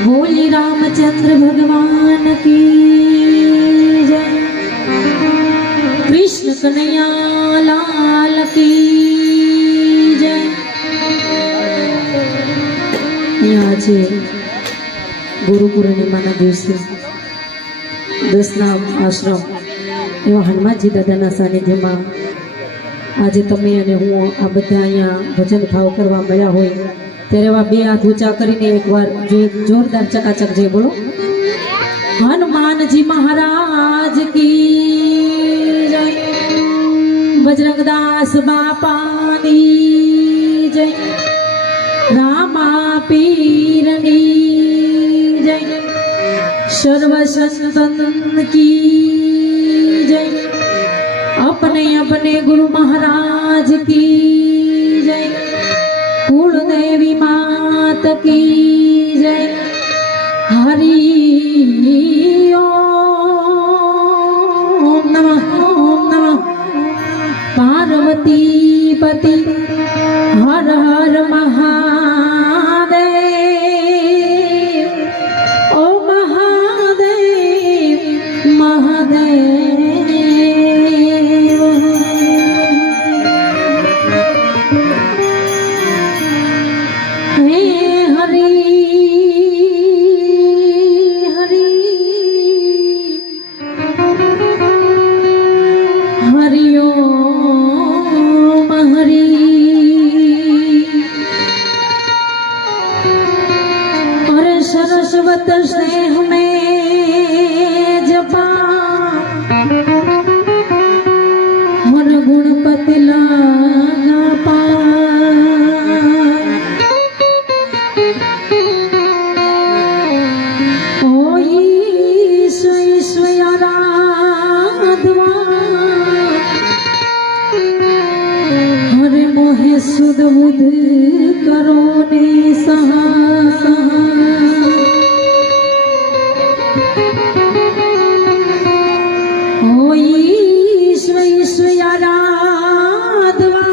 बोली रामचंद्र भगवान की जय। कृष्ण कन्हैया लाल की जय। आज गुरु पूर्णिमाना दिवसे 10ના આશ્રમ એવા હનુમાનજી દાદાના સાનિધ્યમાં આજે તમે અને હું આ બધા અહીંયા ભજન ભાવ કરવા મળ્યા હોય ત્યારે એવા બે હાથ ઊંચા કરીને એકવાર જોરદાર ચકાચક જય બોલો। હનુમાનજી મહારાજ की जय। बजरंगदास बापानी जय। रामा पीरनी जय। सर्व संतन की जय। अपने अपने गुरु महाराज की जय। कुल देवी मात की जय। हरि ओम नमः पार्वती पति हर हर महादेव। ओ महादेव महादेव। हे हरि हरि हरि ओम हरि। और सरस्वत स्नेह में जपा और गुणपति लागा पा। ओ ईश्व आराधवा हरे मोहे सुध बुध करो ने सहा। ओ ईश्व आराधवा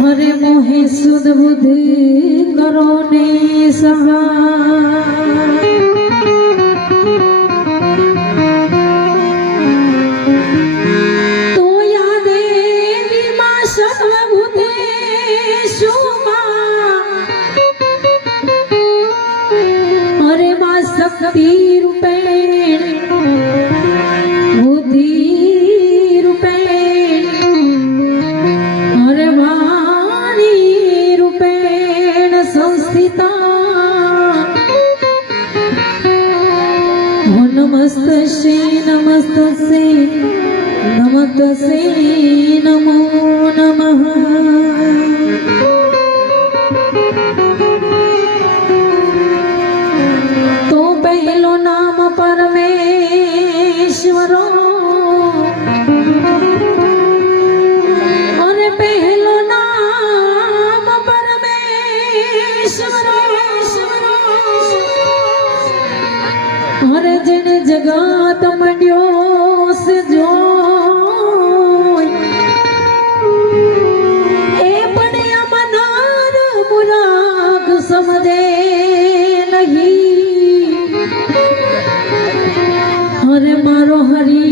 हरे मोहे सुध बुध करो ने सहा। शक्ति रूपेण बुद्धि रूपेण हरे वाणी रूपेण संस्थिता। नमस्तस्यै नमस्तस्यै नमस्तस्यै नमो नमः। पहलो नाम परमेश्वरो और पहलो नाम परमेश्वरो और जिन जगत मंड्यो से जो ए पड़िया मनार मुराग समझे नहीं। हरे मारो हरि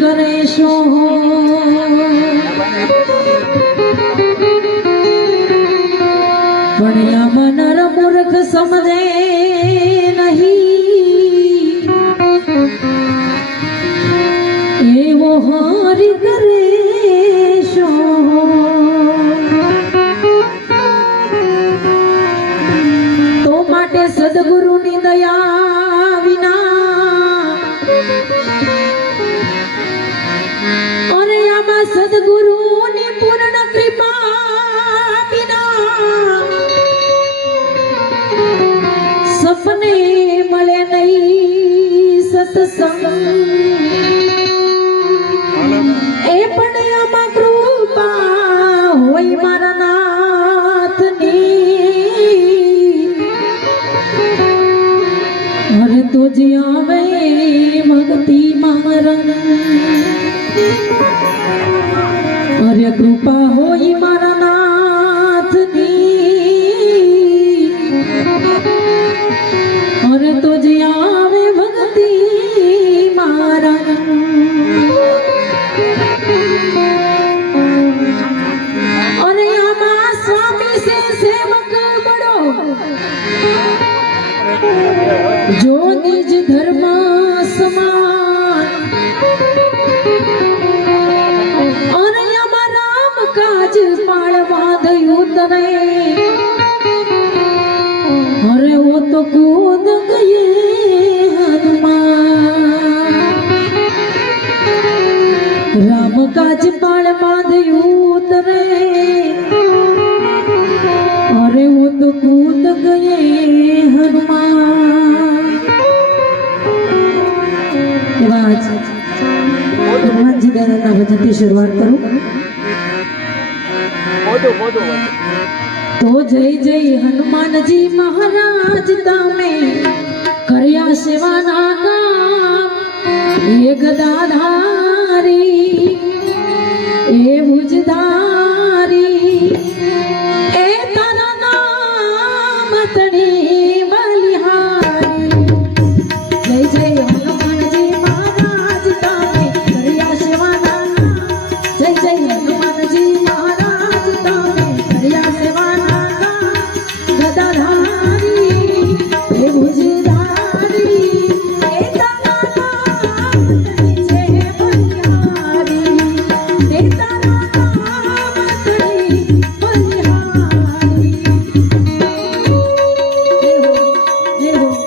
करे सो बढ़िया मनर मूर्ख समझे नहीं। ए वो हरि करे सो तो माटे सदगुरु नी दया विना और आमा सदगुरु ने पूर्ण कृपा बिना सपने मले नहीं सत्संग। ए पण आमा कृपा होई मारा नाथ नी और तुझ आवे भक्ति मारन। और कृपा होई मारा नाथ नी જો નિજ ધર્મ સમાન અને રામ કાજ પાળવા દયું તરે અરે વો તો કૂદ ગયે હનુમાન રામ કાજ પાળવા દયું તરે અરે વો તો કૂદ ગયે હનુમાન હનુમાનજી દાદાના ભજનથી શરૂઆત કરું તો જય જય હનુમાનજી મહારાજ તમે કર્યા સેવાના કામ એ ગદાધારી એ ભુજધારી એ તારા નામ તણી બલિહારી જય જય હનુમાનજી મહારાજ તમે કર્યા સેવાના કામ જય જય હનુમાનજી મહારાજ તમે કર્યા સેવાના કામ ગદાધારી એ ભુજધારી એ તારા નામ તણી છે બલિહારી એ તારા નામ તણી બલિહારી જય હો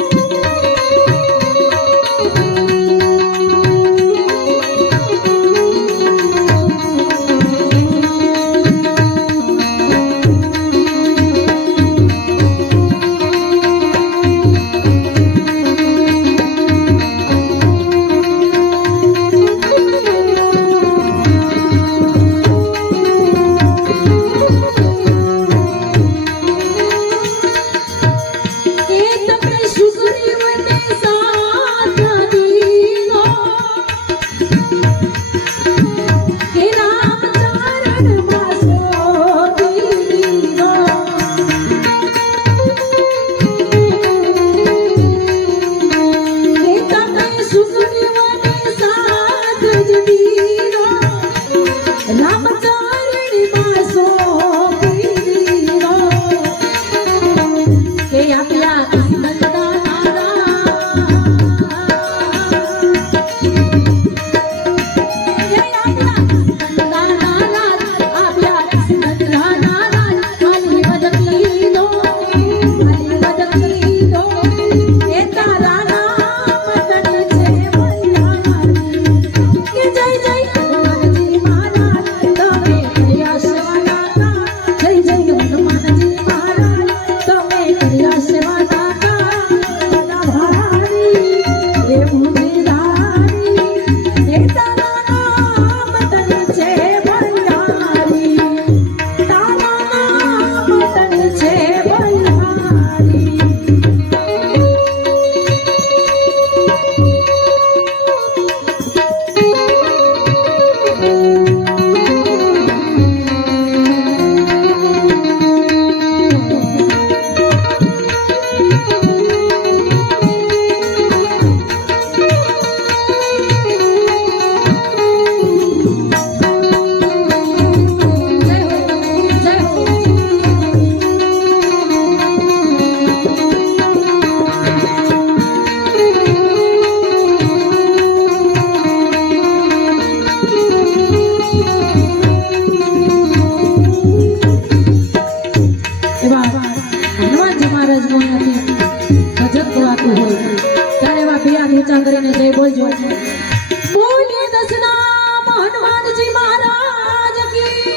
ઊંચા કરીને જય બોલજો. બોલીએ દસનામ હનુમાનજી મહારાજ કી.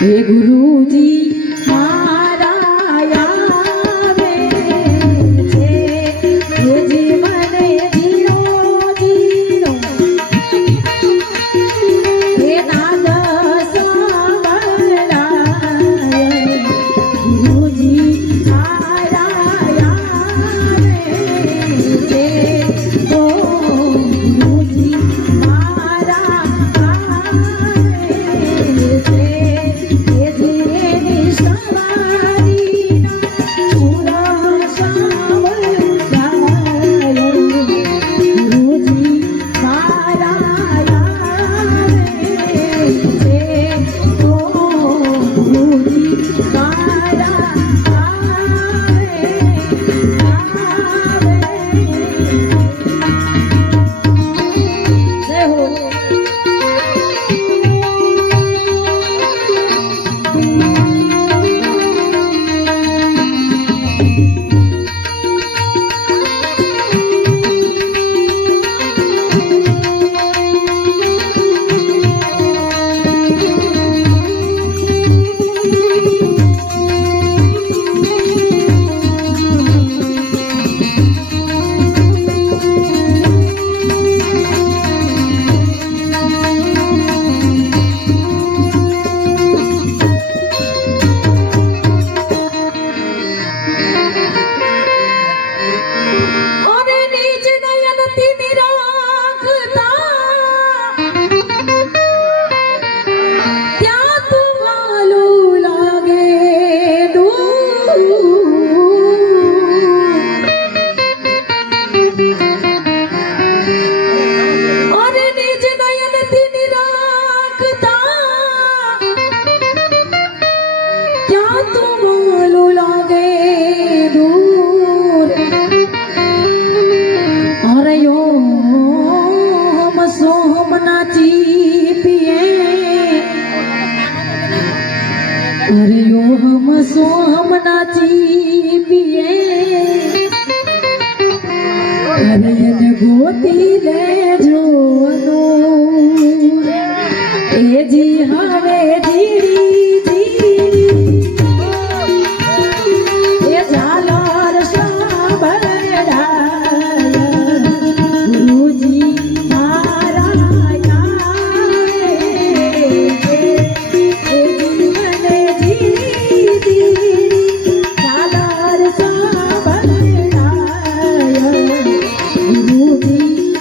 हे गुरुजी मारा आवे छे हे जीवने जीरो जीरो हे नाद सांभळाय गुरुजी मारा आवे छे ओ गुरुजी मारा आवे छे अरे यो हम सोम नाची पिए अरे ने गोती ले जो ए जी हवे धीरी धीरी ए झालर सांभळा गुरुजी मारा गुरुजी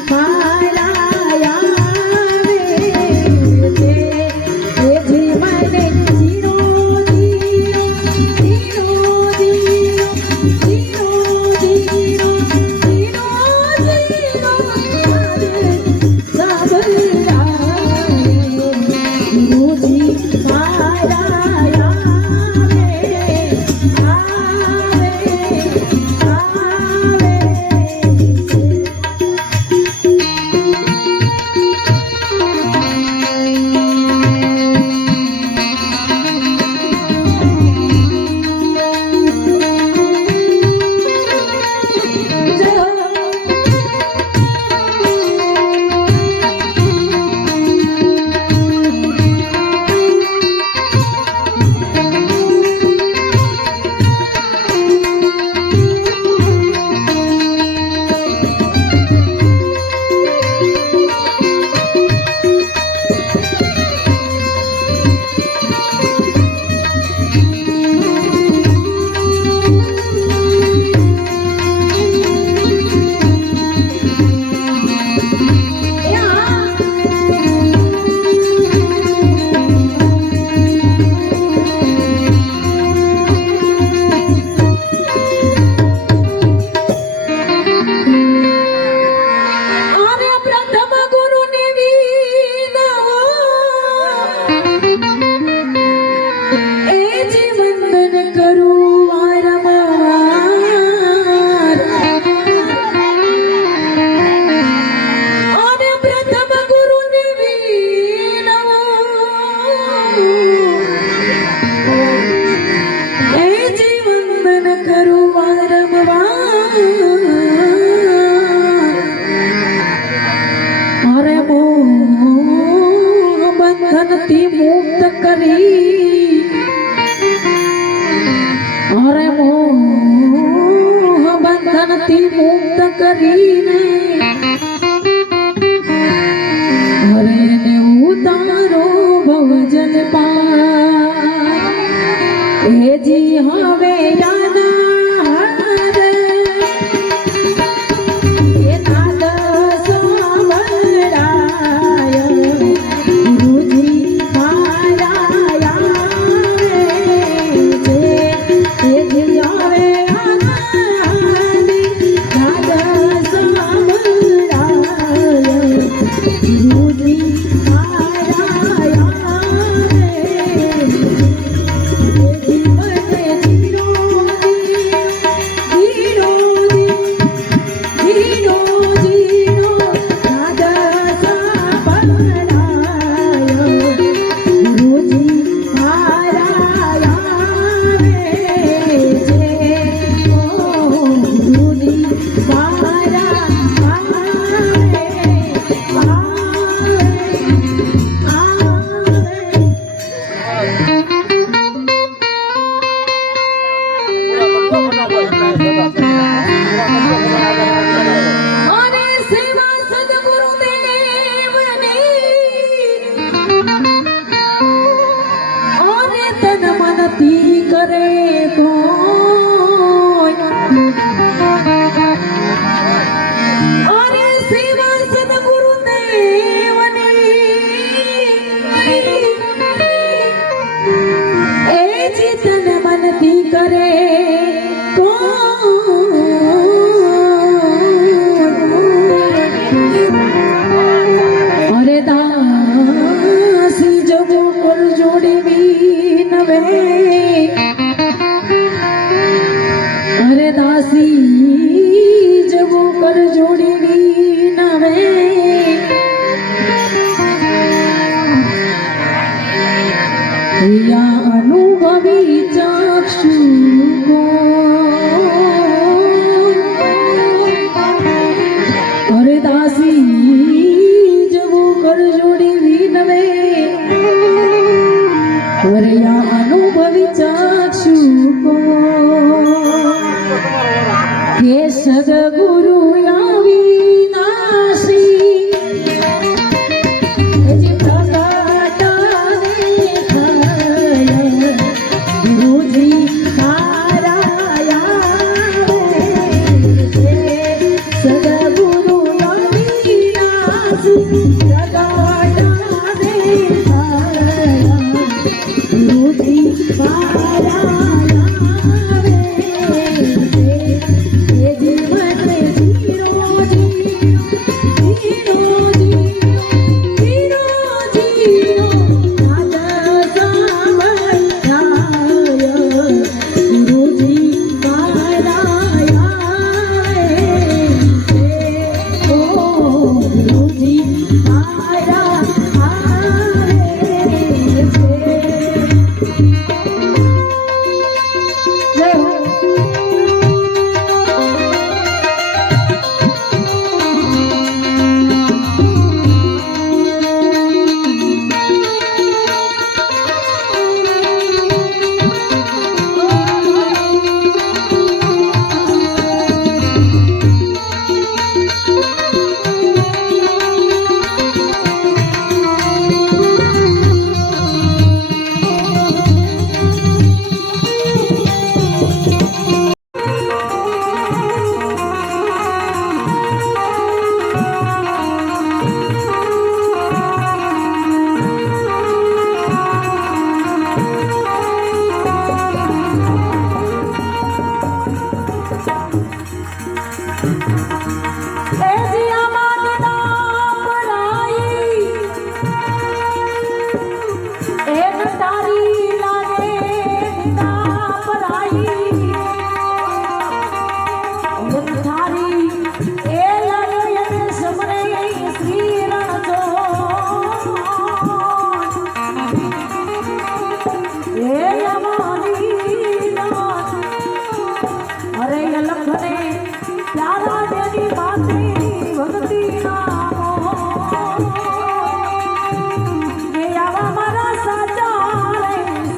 બંધનથી મુક્ત કરીને હરે ને ઉતારો ભવજન પાર હે જી હવે અનુભવી ચક્ષુ સદગુરુ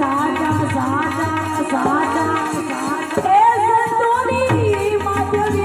સાચા સાચા એ સંતોની માધ્યમ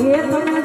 એ તમે